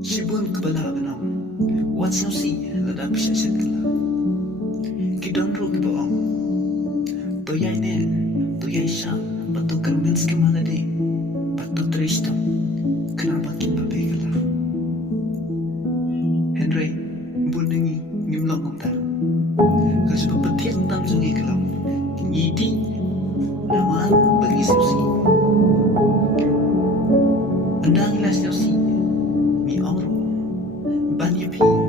Shibun kebala benang, what's no see, ladap syashat kala. Kidon ru kibawang, toyai ne, toyai sha, patu kermen skemala de, patu tristam, kenapa kita begala. Henry, bunengi ngimlok ngomtar, kalau petiak tam sungai kelam, ngidi, namar bagi susi. Andang ilas yosi, mi ongro, banyak pi.